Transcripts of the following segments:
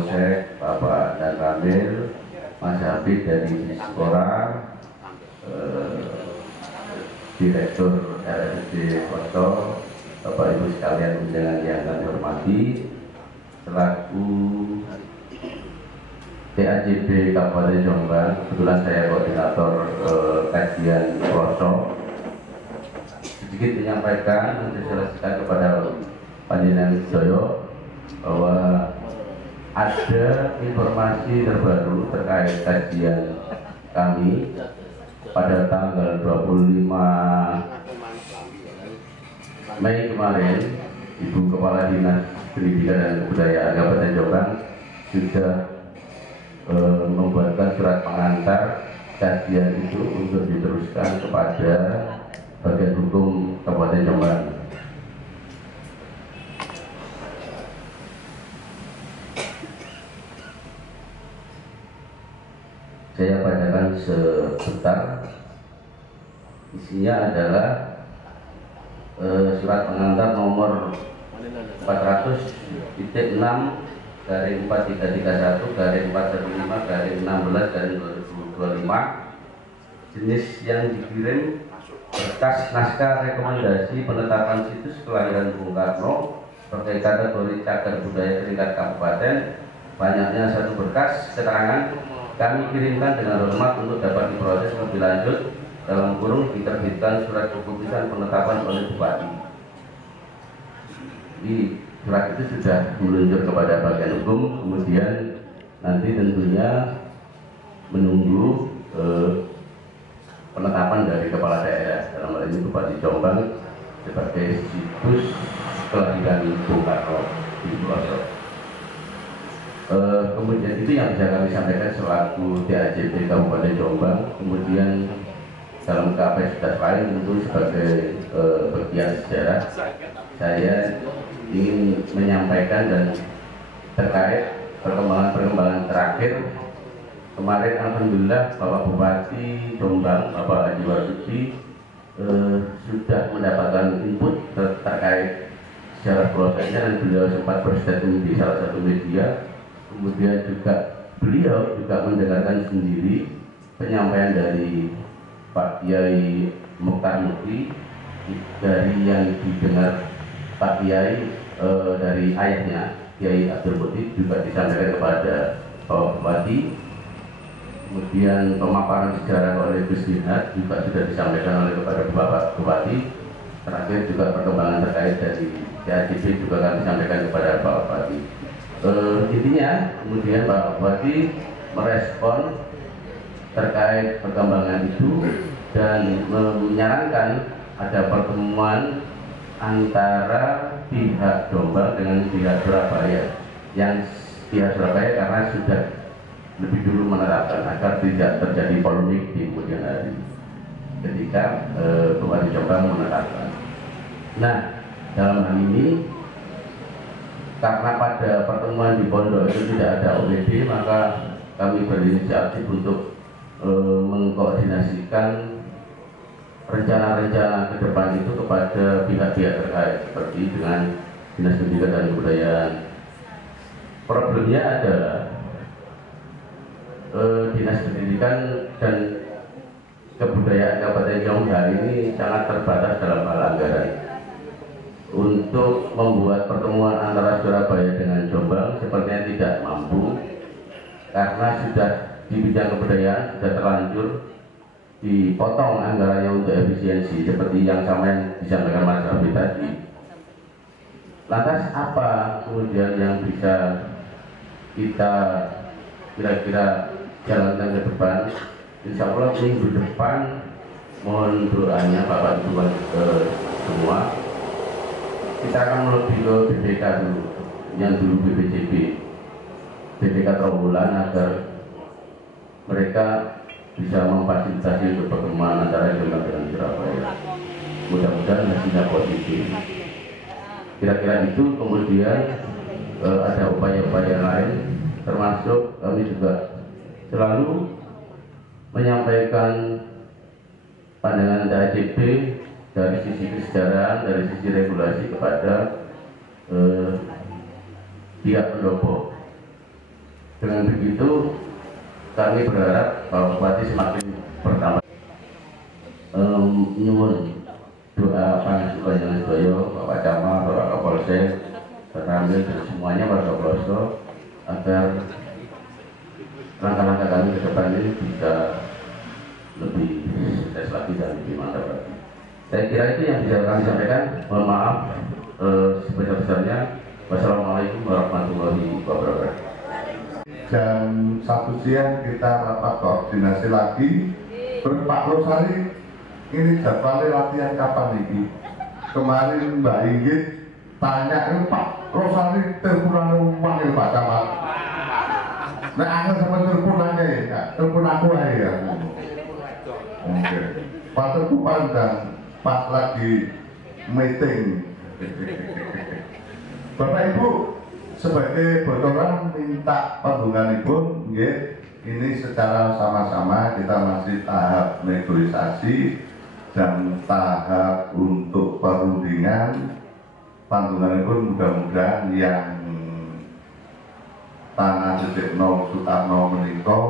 Kapolsek Bapak Dan Ramil, Mas Habib dari Sekolah, Direktur RSUD Koto, Bapak Ibu sekalian undangan yang kami hormati, selaku TAJB Kabupaten Jombang, kebetulan saya koordinator kajian pelosok, sedikit menyampaikan menjelaskan kepada Panjenengan Sedaya bahwa ada informasi terbaru terkait kajian kami pada tanggal 25 Mei kemarin. Ibu Kepala Dinas Pendidikan dan Kebudayaan Kabupaten Jombang sudah membuatkan surat pengantar kajian itu untuk diteruskan kepada bagian hukum Kabupaten Jombang. Saya bacakan sebentar. Isinya adalah surat pengantar nomor 400.6-4331-415-16-2025, jenis yang dikirim berkas naskah rekomendasi penetapan situs kelahiran Bung Karno sebagai kategori cagar budaya tingkat kabupaten, banyaknya 1 berkas keterangan kami kirimkan dengan hormat untuk dapat diproses lebih lanjut, dalam kurung diterbitkan surat keputusan penetapan oleh Bupati. Di surat itu sudah meluncur kepada bagian hukum, kemudian nanti tentunya menunggu penetapan dari kepala daerah, dalam hal ini Bupati Jombang sebagai situs kelahiran Bung Karno di Pelosok. Kemudian itu yang bisa kami sampaikan selaku TAJB Kabupaten Jombang. Kemudian dalam kapasitas lain tentu sebagai bagian sejarah, saya ingin menyampaikan dan terkait perkembangan terakhir. Kemarin alhamdulillah Bapak Bupati Jombang, Bapak Haji Warsudi sudah mendapatkan input terkait sejarah prosesnya, dan beliau sempat berstatement di salah satu media. Kemudian juga beliau juga mendengarkan sendiri penyampaian dari Pak Kiai Mukhtar Mukti, dari yang didengar Pak Kiai dari ayahnya Kiai Abdul Mukti juga disampaikan kepada Bapak Bupati. Kemudian pemaparan sejarah oleh Gus Dinat juga sudah disampaikan oleh kepada Bapak Bupati. Terakhir juga perkembangan terkait dari TAJB juga kami sampaikan kepada Bapak Bupati. Intinya kemudian Pak Bupati merespon terkait perkembangan itu dan menyarankan ada pertemuan antara pihak Jombang dengan pihak Surabaya, yang pihak Surabaya karena sudah lebih dulu menerapkan agar tidak terjadi polemik di kemudian hari ketika Bupati Jombang menerapkan. Nah, dalam hal ini karena pada pertemuan di pondok itu tidak ada OPD, maka kami berinisiatif untuk mengkoordinasikan rencana-rencana ke depan itu kepada pihak-pihak terkait, seperti dengan Dinas Pendidikan dan Kebudayaan. Problemnya adalah Dinas Pendidikan dan Kebudayaan Kabupaten Jombang hari ini sangat terbatas dalam hal anggaran. Untuk membuat pertemuan antara Surabaya dengan Jombang sepertinya tidak mampu, karena sudah di bidang kebudayaan sudah terlanjur dipotong anggarannya untuk efisiensi, seperti yang sama yang disampaikan Mas Habib tadi. Lantas apa kemudian yang bisa kita kira-kira jalankan ke depan? Insya Allah minggu depan, mohon doanya Bapak Ibu semua, kita akan lebih ke BPK dulu, yang dulu BPJB, BPK Trawulan, agar mereka bisa memfasilitasi untuk pertemuan antara Jombang dengan Surabaya. Mudah-mudahan hasilnya positif. Kira-kira itu. Kemudian ada upaya-upaya lain, termasuk kami juga selalu menyampaikan pandangan TAJB dari sisi kesejahteraan, dari sisi regulasi kepada pihak pendopo. Dengan begitu kami berharap bahwa Bupati semakin bertambah. Nyuwun doa panjenengan sedaya, Bapak Camat, Bapak Kapolsek, Ramil dan semuanya warga Ploso agar langkah-langkah kami ke depan ini bisa lebih sukses lagi dan lebih mantap lagi. Saya kira itu yang bisa kami sampaikan. Mohon maaf sebesar-besarnya. Wassalamualaikum warahmatullahi wabarakatuh. Jam 1 siang kita rapat koordinasi lagi. Terus Pak Rosari, ini jadwalnya latihan kapan ini? Kemarin Mbak Inggit tanya, ini Pak Rosari teleponan panggil Pak Camat. Nah, angkat sama teleponannya ya, telepon aku aja ya. Oke. Pak Tegupan dan Pak lagi meeting. Bapak Ibu, sebagai bocoran minta pembungan ini secara sama-sama kita masih tahap negosiasi dan tahap untuk perundingan. Pembungan pun mudah-mudahan yang tanah titik nol Sutarno Meniko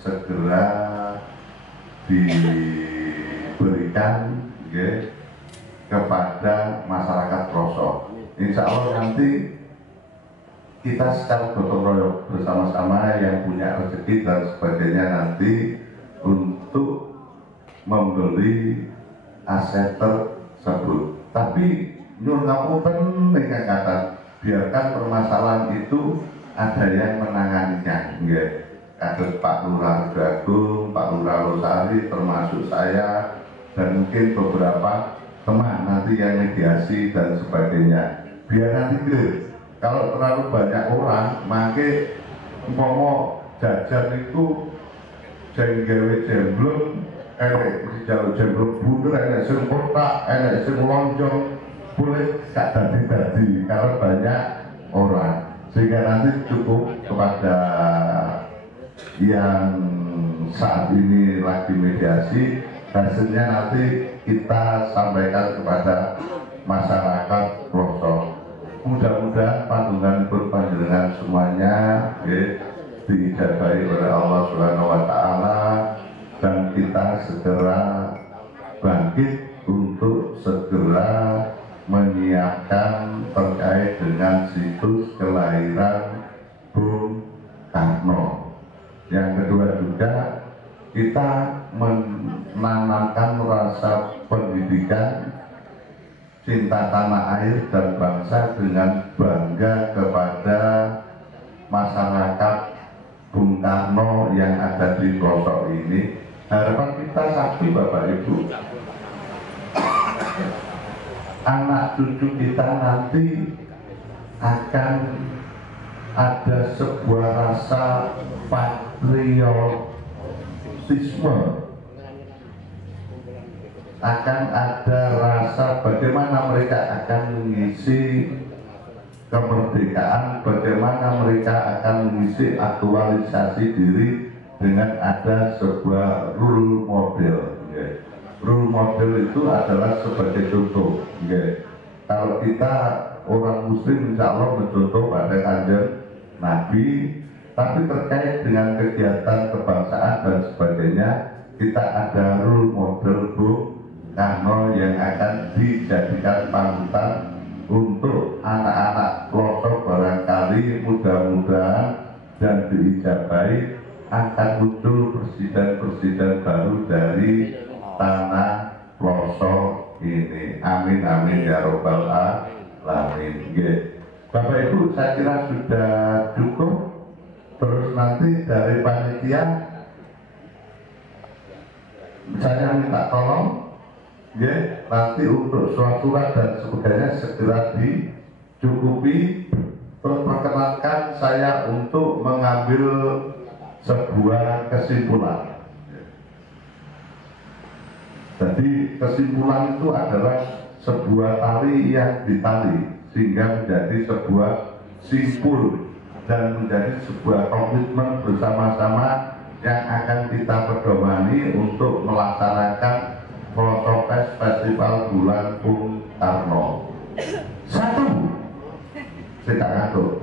segera diberikan kepada masyarakat Ploso. Insya Allah nanti kita secara gotong royong bersama-sama yang punya rezeki dan sebagainya nanti untuk membeli aset tersebut. Tapi nyuwun ngapunten ingkang kathah, biarkan permasalahan itu ada yang menanganinya, nggih. Kados Pak Lurah Agung, Pak Lurah Losari, termasuk saya dan mungkin beberapa teman nanti yang mediasi dan sebagainya. Biar nanti clear. Kalau terlalu banyak orang, maka umpama jajan itu jenggawe jemblung, jauh jemblung bunder, sing kotak, sing lonjong, boleh gak dadi karena banyak orang. Sehingga nanti cukup kepada yang saat ini lagi mediasi, hasilnya nanti kita sampaikan kepada masyarakat Ploso. Mudah-mudahan pantungan pun panjenengan semuanya diijabahi oleh Allah Subhanahu wa Ta'ala dan kita segera bangkit untuk segera menyiapkan terkait dengan situs kelahiran Bung Karno. Yang kedua juga kita menanamkan rasa pendidikan, cinta tanah air dan bangsa dengan bangga kepada masyarakat Bung Karno yang ada di pelosok ini. Harapan kita satu, Bapak Ibu, anak cucu kita nanti akan ada sebuah rasa patriotisme, akan ada rasa bagaimana mereka akan mengisi kemerdekaan, bagaimana mereka akan mengisi aktualisasi diri dengan ada sebuah role model. Role model itu adalah sebagai contoh. Kalau kita orang Muslim insya Allah mencontoh pada Kanjeng Nabi, tapi terkait dengan kegiatan kebangsaan dan sebagainya, kita ada role model Bung Karno yang akan dijadikan panutan untuk anak-anak pelosok barangkali mudah-mudahan dan diijabahi akan muncul presiden-presiden baru dari tanah pelosok ini. Amin amin ya robbal alamin. Bapak Ibu, saya kira sudah cukup. Terus nanti dari panitia saya minta tolong nanti untuk surat-surat dan sebagainya segera dicukupi. Terus perkenankan saya untuk mengambil sebuah kesimpulan. Jadi kesimpulan itu adalah sebuah tali yang ditali sehingga menjadi sebuah simpul dan menjadi sebuah komitmen bersama-sama yang akan kita pedomani untuk melaksanakan protokol festival bulan Bung Karno. Satu, tidak ngatur.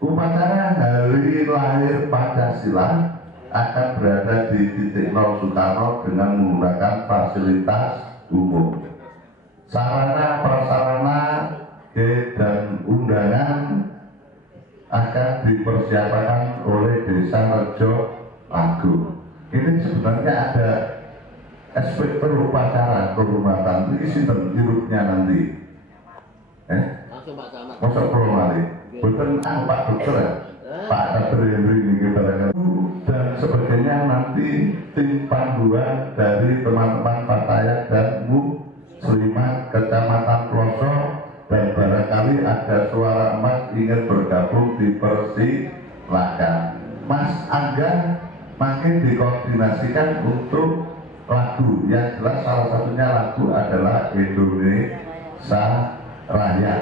Upacara hari lahir Pancasila akan berada di titik nol Soekarno dengan menggunakan fasilitas umum. Sarana prasarana dan undangan akan dipersiapkan oleh Desa Rejo Agung. Ini sebenarnya ada inspektur upacara kehormatan ini sinten irupnya nanti. Langsung Pak Camat. Masa perlu mali. Betul Pak Dokter ya. Pak Dokter Henry ini kita dan sebagainya nanti tim panduan dari teman-teman Fatayat dan Muslimat Kecamatan Ploso dan barangkali ada suara emas ingin bergabung di persilakan. Mas Angga makin dikoordinasikan untuk lagu yang jelas salah satunya lagu adalah Indonesia Raya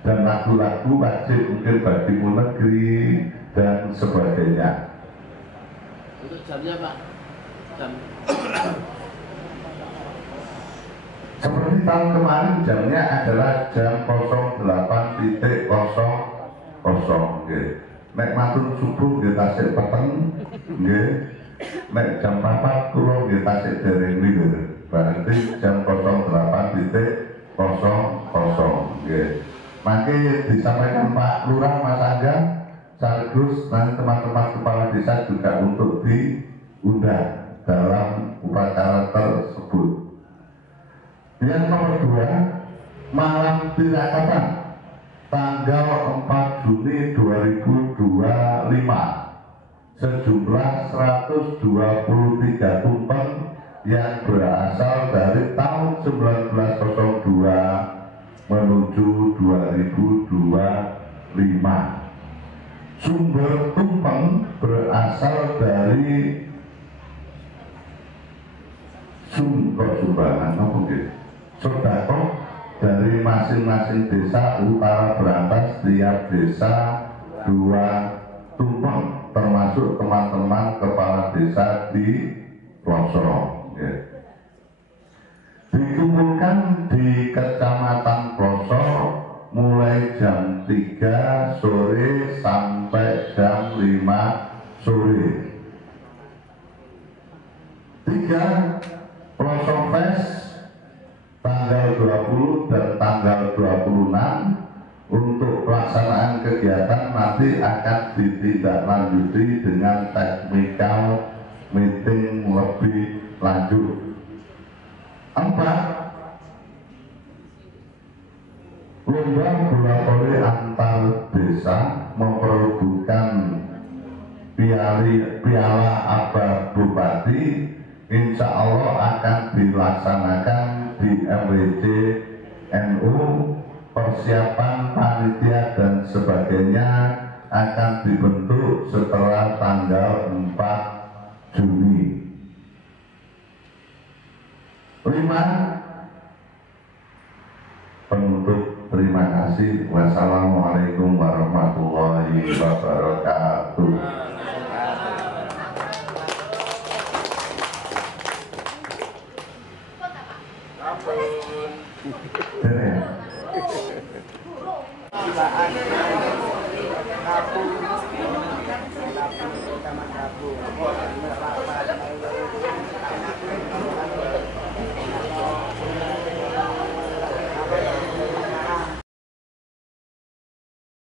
dan lagu-lagu wajib mungkin bagi negeri dan sebagainya. Untuk jamnya Pak, jam seperti tahun kemarin jamnya adalah jam 08.00. Nek matur subuh nggih tasik peteng nggih. Nek jam 4 kula nggih tasik dereng niku. Berarti jam 08.00 nggih. Maka disampaikan Pak Lurah Mas Angga sekaligus nanti teman-teman kepala desa juga untuk diundang dalam upacara tersebut. Yang nomor 2, malam tirakatan tanggal 4 Juni 2025 sejumlah 123 tumpeng yang berasal dari tahun 1902 menuju 2025. Sumber tumpeng berasal dari sumbangan sedekah dari masing-masing desa utara berantas, tiap desa 2 tumpeng termasuk teman-teman kepala desa di Ploso. Dikumpulkan di Kecamatan Ploso mulai jam 3 sore sampai jam 5 sore. 3 Ploso Fest tanggal 20 dan tanggal 26 untuk pelaksanaan kegiatan nanti akan ditindaklanjuti dengan technical meeting lebih lanjut. 4 lomba bola voli antar desa memperebutkan piala Abah Bupati insya Allah akan dilaksanakan di MWC NU. Persiapan panitia dan sebagainya akan dibentuk setelah tanggal 4 Juni. 5 penutup, terima kasih. Wassalamualaikum warahmatullahi wabarakatuh. Ampun.